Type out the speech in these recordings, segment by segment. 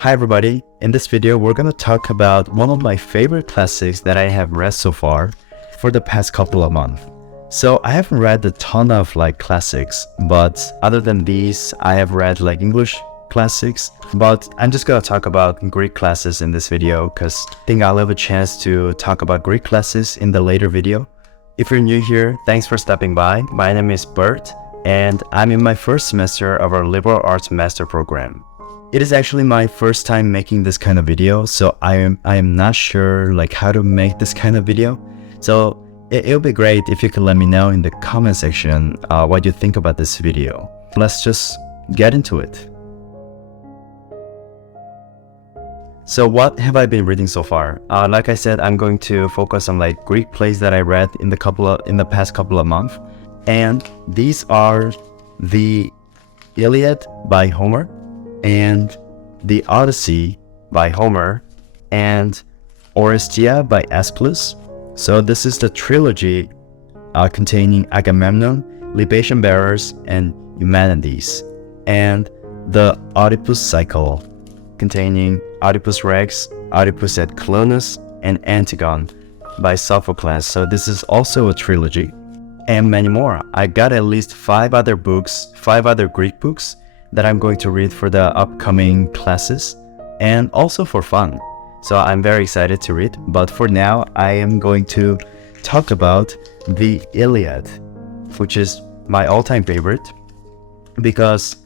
Hi everybody, in this video we're gonna talk about one of my favorite classics that I have read so far for the past couple of months. So I haven't read a ton of classics, but other than these I have read English classics, but I'm just gonna talk about Greek classics in this video because I think I'll have a chance to talk about Greek classics in the later video. If you're new here, thanks for stopping by. My name is Bert and I'm in my first semester of our liberal arts master program. It is actually my first time making this kind of video, so I am not sure how to make this kind of video. So it'll be great if you could let me know in the comment section what you think about this video. Let's just get into it. So what have I been reading so far? Like I said, I'm going to focus on Greek plays that I read in the past couple of months, and these are the Iliad by Homer, and the Odyssey by Homer, and Oresteia by Achilleus. So this is the trilogy containing Agamemnon, Libation Bearers, and Eumenides, and the Oedipus cycle containing Oedipus Rex, Oedipus at Colonus, and Antigone by Sophocles. So this is also a trilogy, and many more. I got at least 5 other Greek books that I'm going to read for the upcoming classes and also for fun. So I'm very excited to read, but for now I am going to talk about the Iliad, which is my all-time favorite because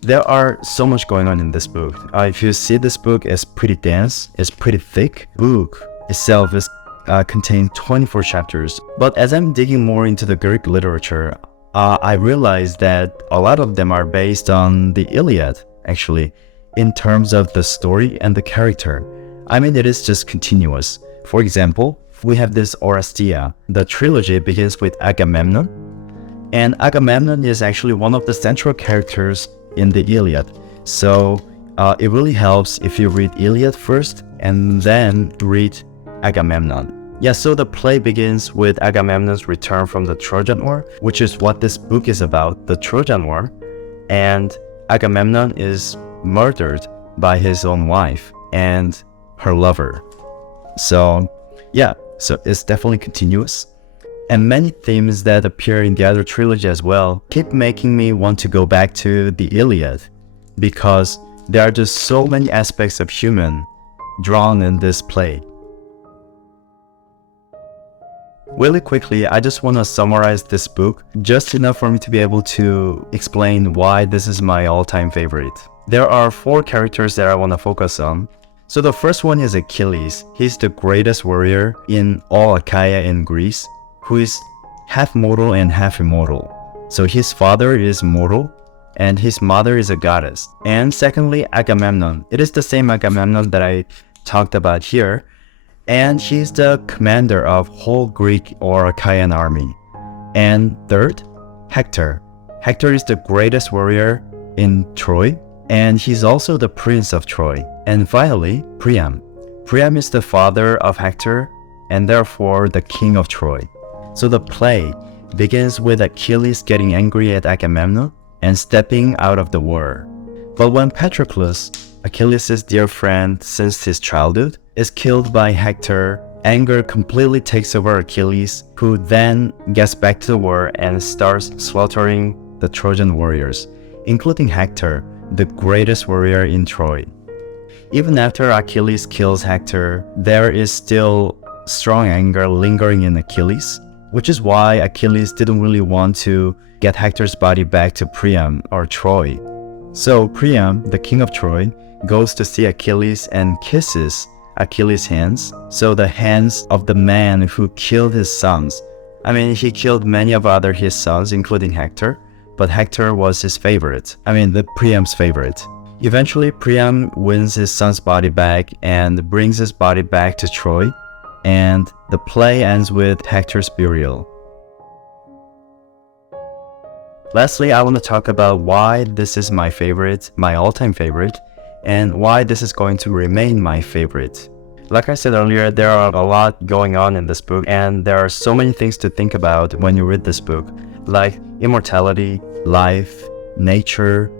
there are so much going on in this book. If you see this book, it's pretty dense, it's pretty thick. The book itself is contains 24 chapters, but as I'm digging more into the Greek literature, I realized that a lot of them are based on the Iliad, actually, in terms of the story and the character. It is just continuous. For example, we have this Oresteia. The trilogy begins with Agamemnon, and Agamemnon is actually one of the central characters in the Iliad. So it really helps if you read Iliad first and then read Agamemnon. Yeah, so the play begins with Agamemnon's return from the Trojan War, which is what this book is about, the Trojan War. And Agamemnon is murdered by his own wife and her lover. So yeah, so it's definitely continuous. And many themes that appear in the other trilogy as well keep making me want to go back to the Iliad because there are just so many aspects of human drawn in this play. Really quickly, I just want to summarize this book just enough for me to be able to explain why this is my all-time favorite. There are 4 characters that I want to focus on. So the first one is Achilles. He's the greatest warrior in all Achaia in Greece, who is half mortal and half immortal. So his father is mortal and his mother is a goddess. And secondly, Agamemnon. It is the same Agamemnon that I talked about here. And he's the commander of whole Greek or Achaean army. And third, Hector. Hector is the greatest warrior in Troy, and he's also the prince of Troy. And finally, Priam. Priam is the father of Hector, and therefore the king of Troy. So the play begins with Achilles getting angry at Agamemnon and stepping out of the war. But when Patroclus, Achilles' dear friend since his childhood, is killed by Hector, anger completely takes over Achilles, who then gets back to the war and starts slaughtering the Trojan warriors, including Hector, the greatest warrior in Troy. Even after Achilles kills Hector, there is still strong anger lingering in Achilles, which is why Achilles didn't really want to get Hector's body back to Priam or Troy. So Priam, the king of Troy, goes to see Achilles and kisses Achilles' hands. So the hands of the man who killed his sons. He killed many of his sons, including Hector, but Hector was his favorite. The Priam's favorite. Eventually, Priam wins his son's body back and brings his body back to Troy, and the play ends with Hector's burial. Lastly, I want to talk about why this is my favorite, my all-time favorite, and why this is going to remain my favorite. Like I said earlier, there are a lot going on in this book, and there are so many things to think about when you read this book, like immortality, life, nature,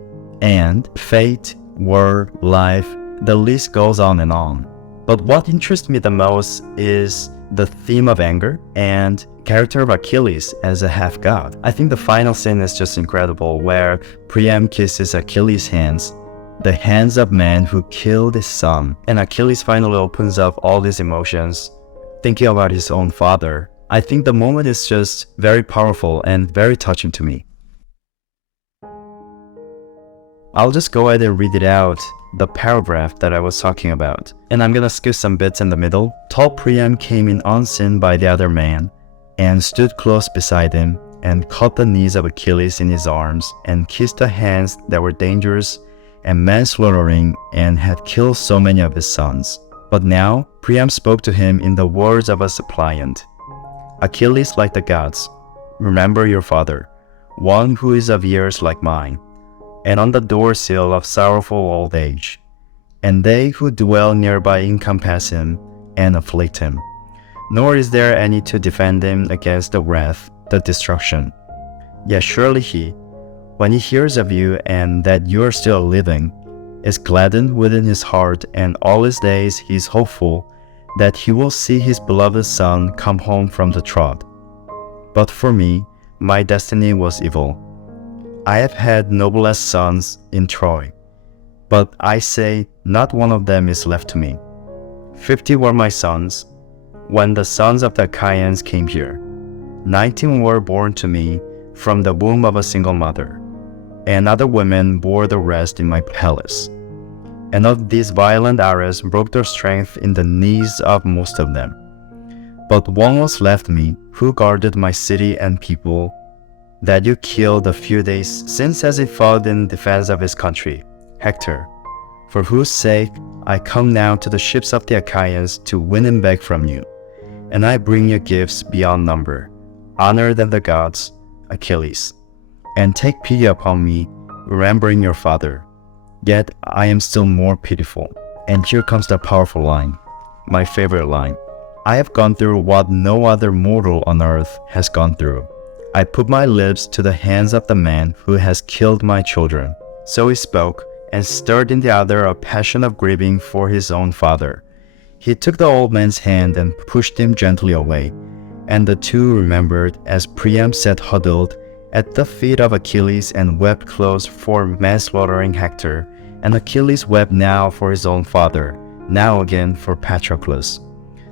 and fate, war, life, The list goes on and on. But what interests me the most is the theme of anger and character of Achilles as a half-god. I think the final scene is just incredible, where Priam kisses Achilles' hands, the hands of man who killed his son, and Achilles finally opens up all his emotions, thinking about his own father. I think the moment is just very powerful and very touching to me. I'll just go ahead and read it out, the paragraph that I was talking about. And I'm gonna skip some bits in the middle. Tall Priam came in unseen by the other man, and stood close beside him, and caught the knees of Achilles in his arms, and kissed the hands that were dangerous and manslaughtering, and had killed so many of his sons. But now Priam spoke to him in the words of a suppliant. Achilles, like the gods, remember your father, one who is of years like mine, and on the doorsill of sorrowful old age. And they who dwell nearby encompass him and afflict him. Nor is there any to defend him against the wrath, the destruction. Yet surely he, when he hears of you and that you are still living, is gladdened within his heart, and all his days he is hopeful that he will see his beloved son come home from the trot. But for me, my destiny was evil. I have had noblest sons in Troy, but I say not one of them is left to me. 50 were my sons, when the sons of the Achaeans came here. 19 were born to me from the womb of a single mother, and other women bore the rest in my palace. And of these violent Ares broke their strength in the knees of most of them. But one was left me, who guarded my city and people, that you killed a few days since as he fought in defense of his country, Hector, for whose sake I come now to the ships of the Achaeans to win him back from you. And I bring you gifts beyond number, honor than the gods, Achilles. And take pity upon me, remembering your father. Yet I am still more pitiful. And here comes the powerful line, my favorite line. I have gone through what no other mortal on earth has gone through. I put my lips to the hands of the man who has killed my children. So he spoke, and stirred in the other a passion of grieving for his own father. He took the old man's hand and pushed him gently away, and the two remembered as Priam sat huddled at the feet of Achilles and wept close for manslaughtering Hector, and Achilles wept now for his own father, now again for Patroclus.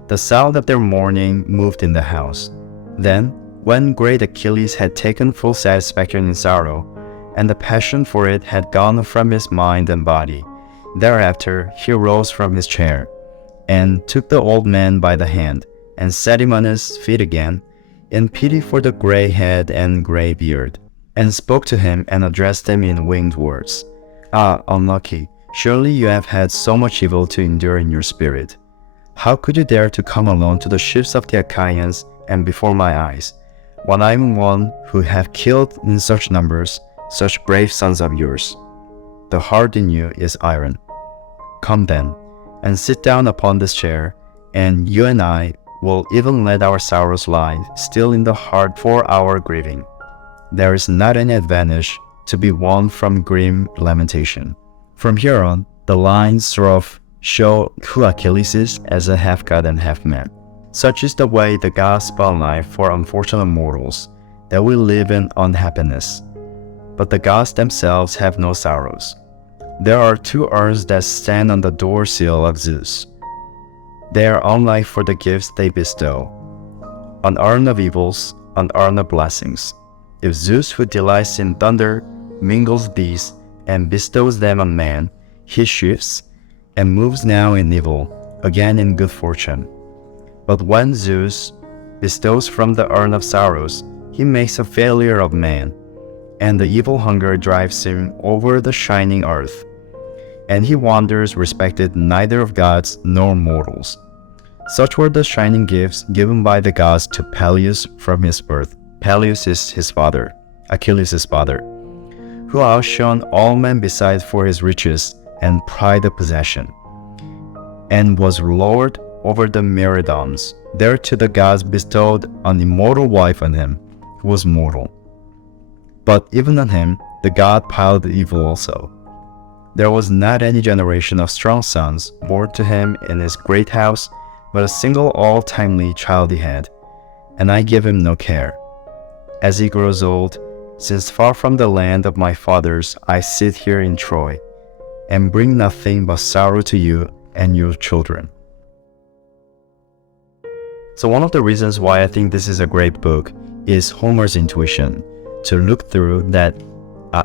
The sound of their mourning moved in the house. Then, when great Achilles had taken full satisfaction in sorrow, and the passion for it had gone from his mind and body, thereafter he rose from his chair, and took the old man by the hand, and set him on his feet again, in pity for the grey head and grey beard, and spoke to him and addressed him in winged words. Ah, unlucky, surely you have had so much evil to endure in your spirit. How could you dare to come alone to the ships of the Achaeans and before my eyes, when I am one who have killed in such numbers such brave sons of yours? The heart in you is iron. Come then, and sit down upon this chair, and you and I will even let our sorrows lie still in the heart for our grieving. There is not any advantage to be won from grim lamentation. From here on, the lines sort of show who Achilles is as a half-god and half-man. Such is the way the gods spell life for unfortunate mortals, that we live in unhappiness. But the gods themselves have no sorrows. There are two urns that stand on the door sill of Zeus. They are unlike for the gifts they bestow. An urn of evils, an urn of blessings. If Zeus, who delights in thunder, mingles these and bestows them on man, he shifts and moves now in evil, again in good fortune. But when Zeus bestows from the urn of sorrows, he makes a failure of man, and the evil hunger drives him over the shining earth, and he wanders respected neither of gods nor mortals. Such were the shining gifts given by the gods to Peleus from his birth. Peleus is his father, Achilles' father, who outshone all men besides for his riches and pride of possession, and was lord over the Myrmidons. Thereto the gods bestowed an immortal wife on him, who was mortal. But even on him, the god piled evil also. There was not any generation of strong sons born to him in his great house, but a single all-timely child he had, and I give him no care. As he grows old, since far from the land of my fathers I sit here in Troy, and bring nothing but sorrow to you and your children. So one of the reasons why I think this is a great book is Homer's intuition to look through that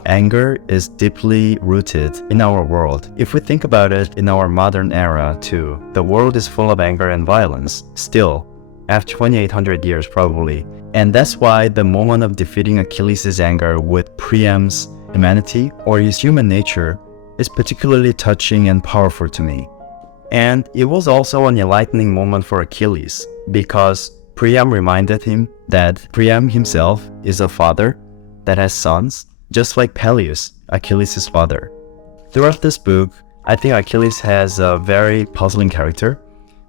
anger is deeply rooted in our world. If we think about it in our modern era too, the world is full of anger and violence still, after 2800 years probably. And that's why the moment of defeating Achilles' anger with Priam's humanity or his human nature is particularly touching and powerful to me. And it was also an enlightening moment for Achilles because Priam reminded him that Priam himself is a father that has sons, just like Peleus, Achilles' father. Throughout this book, I think Achilles has a very puzzling character.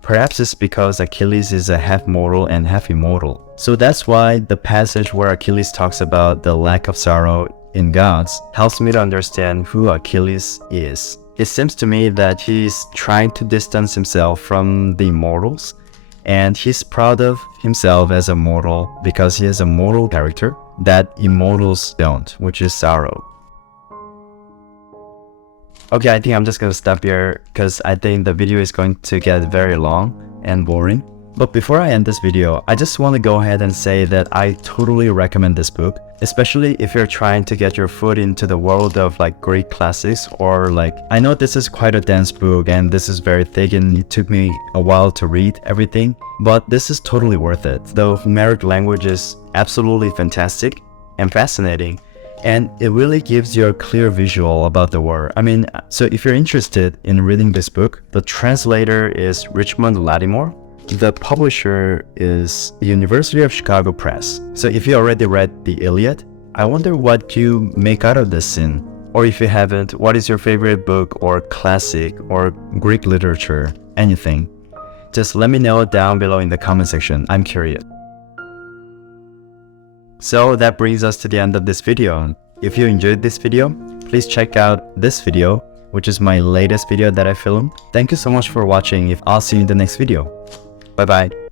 Perhaps it's because Achilles is a half-mortal and half-immortal. So that's why the passage where Achilles talks about the lack of sorrow in gods helps me to understand who Achilles is. It seems to me that he's trying to distance himself from the immortals, and he's proud of himself as a mortal because he has a mortal character that immortals don't, which is sorrow. Okay, I think I'm just gonna stop here because I think the video is going to get very long and boring. But before I end this video, I just want to go ahead and say that I totally recommend this book, especially if you're trying to get your foot into the world of like Greek classics or like, I know this is quite a dense book and this is very thick and it took me a while to read everything, but this is totally worth it. The Homeric language is absolutely fantastic and fascinating, and it really gives you a clear visual about the world. I mean, so if you're interested in reading this book, the translator is Richmond Lattimore. The publisher is the University of Chicago Press. So if you already read the Iliad, I wonder what you make out of this scene. Or if you haven't, what is your favorite book or classic or Greek literature, anything? Just let me know down below in the comment section. I'm curious. So that brings us to the end of this video. If you enjoyed this video, please check out this video, which is my latest video that I filmed. Thank you so much for watching. I'll see you in the next video. Bye bye.